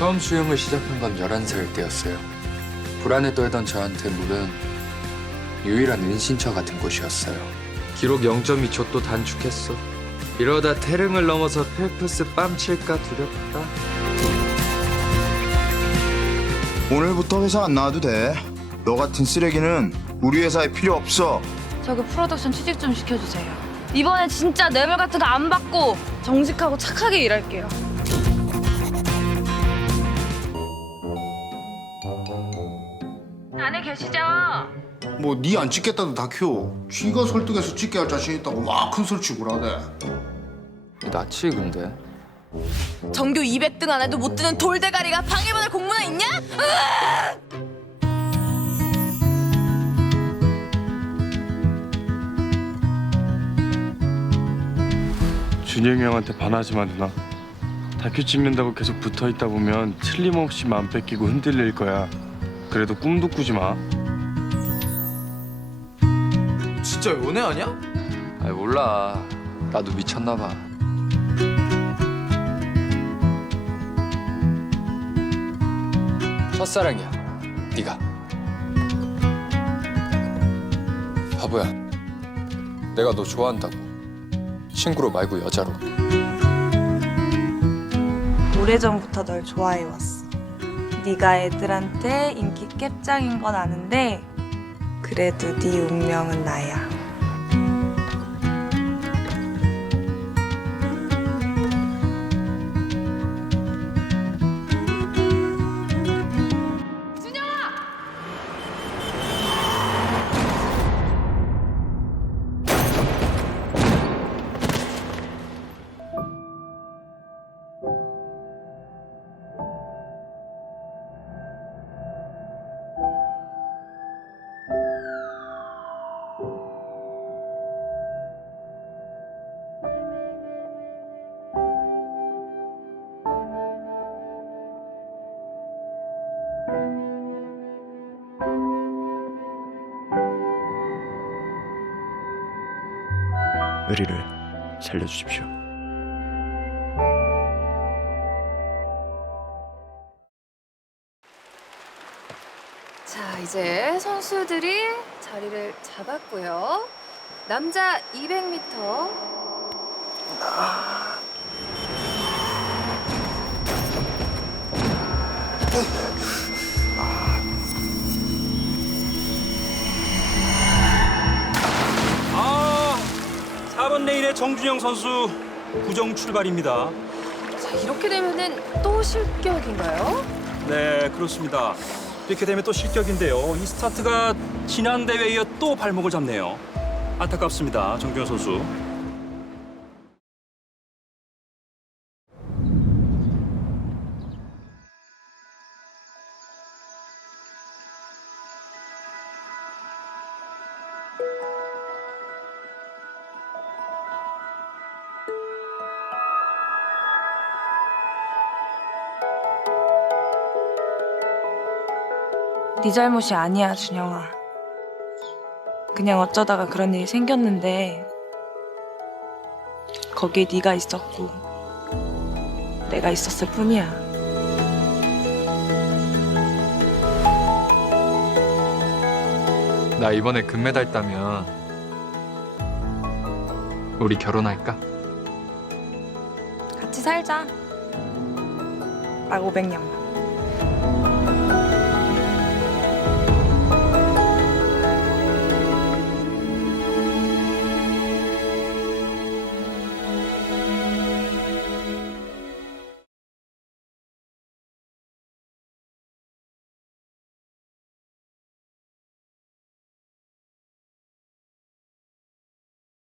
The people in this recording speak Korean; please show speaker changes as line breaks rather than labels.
처음 수영을 시작한 건 11살 때였어요. 불안에 떨던 저한테 물은 유일한 은신처 같은 곳이었어요. 기록 0.2초 또 단축했어. 이러다 태릉을 넘어서 펠프스 뺨칠까 두렵다.
오늘부터 회사 안 나와도 돼. 너 같은 쓰레기는 우리 회사에 필요 없어.
저기 프로덕션 취직 좀 시켜주세요. 이번에 진짜 뇌물 같은 거 안 받고 정직하고 착하게 일할게요. 안에 계시죠?
뭐 니 안 찍겠다도 다 키워. 쥐가 설득해서 찍게 할 자신 있다고 막 큰 소리 치고 그러네.
낯이 근데.
전교 200등 안 해도 못 드는 돌대가리가 방해받을 공무원 있냐?
준영이 형한테 반하지 마 누나 다큐 찍는다고 계속 붙어 있다 보면 틀림없이 맘 뺏기고 흔들릴 거야 그래도 꿈도 꾸지 마
진짜 연애 아니야?
아이 몰라. 나도 미쳤나 봐. 첫사랑이야. 네가. 바보야. 내가 너 좋아한다고. 친구로 말고 여자로.
오래전부터 널 좋아해왔어. 네가 애들한테 인기 cap장인 건 아는데 그래도 네 운명은 나야.
의리를 살려주십시오
자, 이제 선수들이 자리를 잡았고요. 남자 200m. 아,
4번 레일의 정준영 선수 구정 출발입니다.
자, 이렇게 되면은 또 실격인가요?
네, 그렇습니다. 이렇게 되면 또 실격인데요. 이 스타트가 지난 대회에 이어 또 발목을 잡네요. 안타깝습니다, 정준영 선수.
네 잘못이 아니야, 준영아. 그냥 어쩌다가 그런 일이 생겼는데 거기에 네가 있었고 내가 있었을 뿐이야.
나 이번에 금메달 따면 우리 결혼할까?
같이 살자. 딱 500년만.